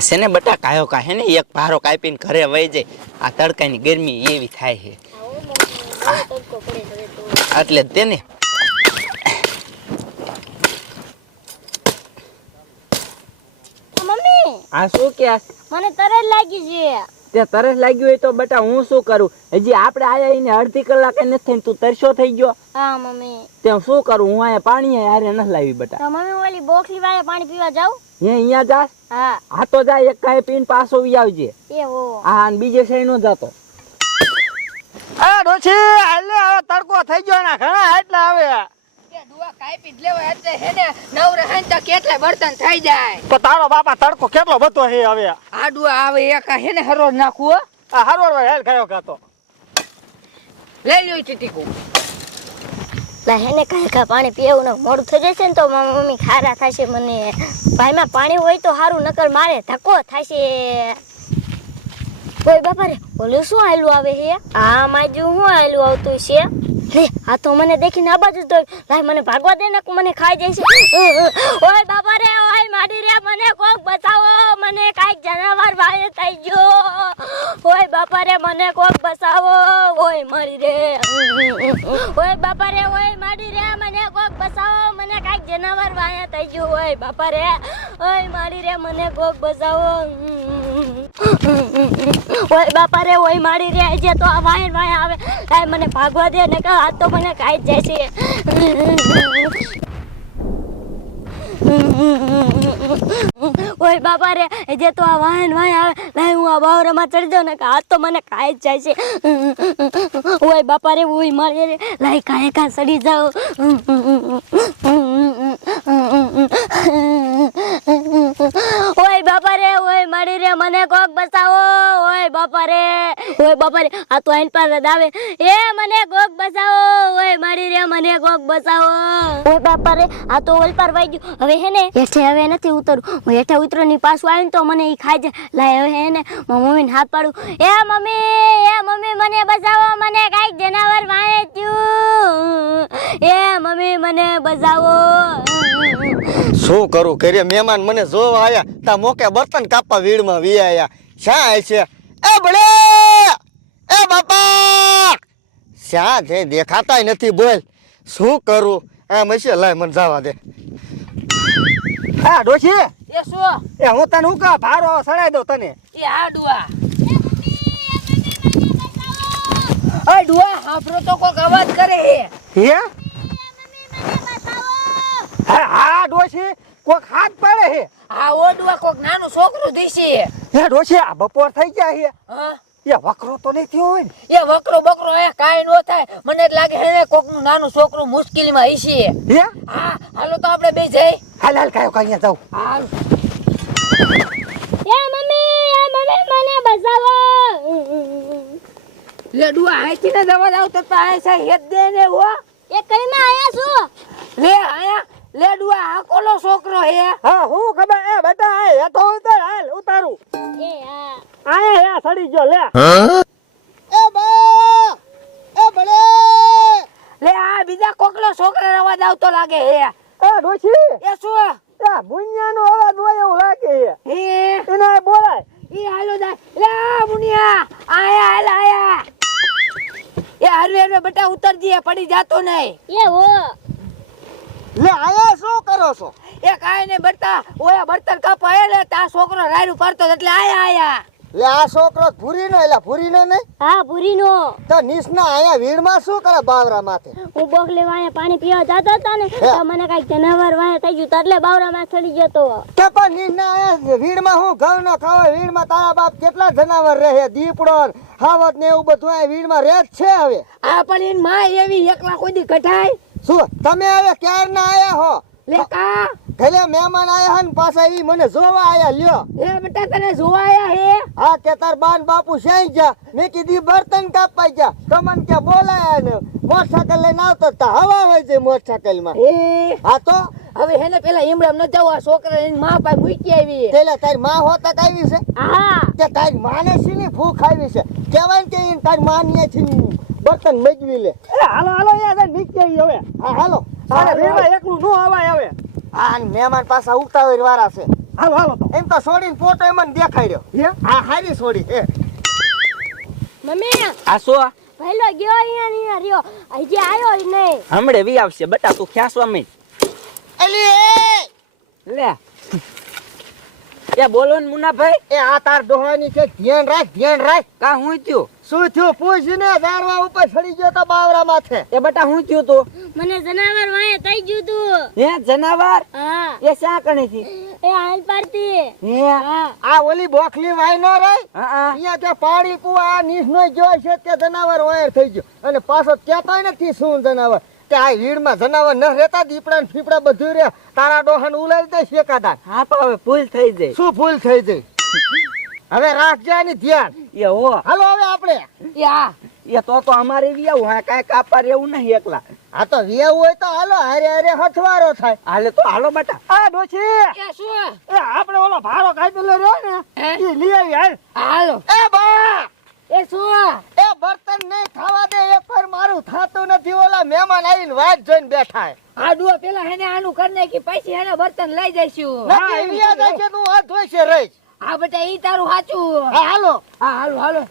આ છે ને બટા કાયો કાહે ને એક ભારો કાપીને ઘરે વહી જાય. આ તડકાની ગરમી એવી થાય છે એટલે તેને મમ્મી આ શું કે મને તરસ લાગી છે. તે તરસ લાગ્યું હોય તો બટા હું શું કરું? હજી આપણે આયા એને અડધી કલાકે નથી થઈને તું તરસ્યો થઈ ગયો. હા મમ્મી. તે શું કરું? હું આયા પાણી હારે નથી લાવી બટા. તો મમ્મી ઓલી બોખલી વાળે પાણી પીવા જાવ? અહીંયા જાસ? હા. આ તો જાય એક કાય પીને પાછો વી આવજે. એવો. હા અને બીજે સઈ નો જાતો. આ ડોછી હાલે હવે તડકો થઈ ગયો ને ઘણા એટલા આવે. કે દુઆ કાપી જ લેવા એટલે હેને નવરે હાન તો કેટલા બર્તન થઈ જાય. તો તારો બાપા તડકો કેટલો બધો છે હવે. આ દુઆ આવે એક હેને હરોજ નાખું હો. આ હરવડ હેલ ખાયો ખાતો. લઈ લ્યો ટીટીકુ. લા હેને કાયકા પાણી પીવું ને મોડું થઈ જશે ને તો મમ્મી ખારા થશે મને. ભાઈમાં પાણી હોય તો સારું નકર મારે ધક્કો થશે. ઓય બાપા રે ઓલું શું આયલું આવે છે? આ માજુ શું આયલું આવતું છે? લે આ તો મને દેખીને આ બાજુ તો લાય મને ભાગવા દે ને મને ખાઈ જાય છે. ઓય બાપા રે ઓય માડી રે મને કોક બચાવો. મને કાઈક જનાવર વાય થઈ ગયો. ઓય બાપા રે મને કોક બચાવો. ઓય મારી રે ઓય બાપા રે ઓય માડી રે મને કોક બચાવો. મને કાઈક જનાવર વાય થઈ ગયો. ઓય બાપા રે ઓય માડી રે મને કોક બચાવો. ઓય બાપા રે ઓય માડી રે જે તો આ વાય વાય આવે લાય મને ભાગવા દે ને આ તો મને ખાઈ જ જાય છે. ઓય બાપા રે જે તો આ વાહન વાય આવે લાય હું આ બાવરામાં ચડી જાઉં ને કે આ તો મને ખાઈ જ જાય છે. ઓય બાપા રે ઓય મારી રે લાય કાંઈ કાં ચડી જાઉં. ઓય બાપા રે ઓય મારી રે મને કોક બચાવો. ઓય બાપા રે આ તો આઈન પર આવે એ મને કોક બચાવો. ઓય મારી રે મને કોક બચાવો. ઓય બાપા રે આ તો ઓલ પર વાઈ ગયું. હવે હે ને હેઠે હવે નથી ઉતરવું. હું હેઠે ઉતરો ની પાછું આવીને તો મને ઈ ખાઈ જાય. લાય હવે હે ને મમ્મીને હાથ પાડું. એ મમ્મી મને બચાવો. મને કાઈક જનાવર મારે થયું. એ મમ્મી મને બચાવો. શું કરું? ઘરે મહેમાન મને જોવા આયા તા મોકે બર્તન કાપવા વીડમાં વી આયા. શા છે? એ બળે એ બાપા શા છે? દેખાતાય નથી. બોલ શું કરું? આ મશે લાય મને જવા દે. હા ડોશી એ શું? એ હું તને હું કા ભારો સડાઈ દઉં તને. એ આ દુઆ. આ દુઆ હાફરો તો કોક અવાજ કરે હે. હે હા હા ડોશી કોક હાથ પાડે હે. આ ઓ દુઆ કોક નાનું છોકરું દીશે. હે ડોશી આ બપોર થઈ ગયા હે. હા એ વકરો તો નહીં થયો હોય ને? એ વકરો બકરો એ કાઈ નો થાય. મને જ લાગે હે કોક નું નાનું છોકરું મુશ્કેલીમાં હશે. હે હા હાલો તો આપણે બે જઈ. હાલ હાલ કાયો કાયા જાવ. હાલ. એ મમ્મી મને બચાવો. લે દુઆ આઈથી ને દવા દાવ તો આ છે હેદ દે ને હો. એ કઈમાં આયા છો? લે આયા લે દુઆ આ કોલો છોકરો હે. હા હું ખબર એ બેટા આ હેઠો ઉતર હાલ ઉતારું. એ હા આયા હે સડી ગયો લે. એ બા એ બળે લે આ બીજા કોકલો છોકરા અવાજ આવતો લાગે હે. એ ડોશી એ શું? એ મુનિયાનો અવાજ હોય એવું લાગે છે. હે એને બોલાય. ઈ હાલો જાય. લે આ મુનિયા આયા હાલ આયા. એ હરવે બેટા ઉતરજી પડી જાતો નહીં. એ હો લે આયા શું કરો છો? એ કાઈ ને બેટા ઓયા બર્તન કાપા લે તા છોકરો રાયરું કરતો એટલે આયા. લે આ છોકરો ભૂરીનો એટલે ભૂરીનો નહીં હા ભૂરીનો. તો નીસના આયા વીડમાં શું કરે બાવરા માથે? હું બોકલે વાય પાણી પીવા જતો હતો ને તો મને કઈક જનાવર વાય થઈ ગયું એટલે બાવરામાં ચડી ગયો તો. કે પણ નીસના આયા વીડમાં હું ઘઉં નો ખાવા વીડમાં તારા બાપ કેટલા જનાવર રહે દીપડો હાવત ને એવું બધું આ વીડમાં રહે જ છે. હવે આ પણ એન માં એવી એકલા કોઈ દી કઢાય. શું તમે હવે ક્યારના આયા હો? લે કા ઘરે મહેમાન આયા હન પાછા ઈ મને જોવા આયા. લ્યો એ બેટા તને જોવા આયા હે. હા કે તાર બાન બાપુ શ્યાઈ જા મેં કીધી બર્તન કાપાઈ જા તમને કે બોલાયા ને મોટરસાયકલ લઈને આવતો તા હવા હોય છે મોટરસાયકલ માં. એ હા તો હવે હેને પેલા ઈમરામ ન જાવ આ છોકરા એની માં પાસે મૂકી આવી. પેલા તારી માં હોતા આવી છે હા કે તારી માને સીની ભૂખ આવી છે કેવાય કે ઈ તારી માં ને થી બર્તન મેજવી લે. એ હાલો હાલો યાર નીકળી હવે. હા હાલો અરે વીરમાં એકલું નો આવાય હવે. આ મહેમાન પાછા ઉતાવળ વાળા છે. હાલો હાલો તો એમ તો સોડીને પોતો એ મને દેખાડ્યો હે હા હારી સોડી હે મમ્મી આ શું પહેલો ગયો અહીંયા ને રહ્યો હજી આવ્યો ય નહીં હમણે વી આવશે બટા તું ખ્યાસવા મે અલી લે એ બોલો ને મુનાભાઈ એ આ તાર ડોહાની છે ધ્યાન રાખ કા હું થયું શું થયું પૂછને દારવા ઉપર ચડી ગયો તો બાવરા માથે એ બટા હું થયું તું મને જનાવર વાય થઈ ગયું તું હે જનાવર હા એ શા કણે થી એ હાલ પાડતી હે હા આ ઓલી બોખલી વાય ન રહી હા અહીંયા ત્યાં પાણી પીવા આ નીસનો જોઈ છે તે જનાવર વાયર થઈ ગયો અને પાછો કહેતો નથી શું જનાવર તે આ વીડમાં જનાવર ન રહેતા દીપડા ને ફીપડા બધું રે તારા ડોહાને ઉલાડી દે શેકાદાર હા તો હવે ભૂલ થઈ જાય શું ભૂલ થઈ ગઈ હવે રાખજે આની ધ્યાન એ હો હાલો હવે આપણે યા એ તો અમારે વી આવું હા કાંઈ કાપા રહેવું નહીં એકલા આ તો વેવ હોય તો હાલો હારે હારે હથવારો થાય હાલે તો હાલો બટા આ ડોશી એ શું એ આપણે ઓલો ભારો કાપેલો રહ્યો ને હે? એ લઈ આવી હાલ હાલો એ બા એ શું એ બર્તન નહીં ખાવા દે એક વાર મારું થાતું નથી ઓલા મહેમાન આવીને વાત જોઈને બેઠા હે. આ ડુઓ પેલા હેને આનું કરી નાખી પછી એને બર્તન લઈ જઈશું નથી વિયા જાય છે તું હાથ ધોઈ છે રહીશ આ બેટા ઈ તારું સાચું હા હાલો હા હાલો હાલો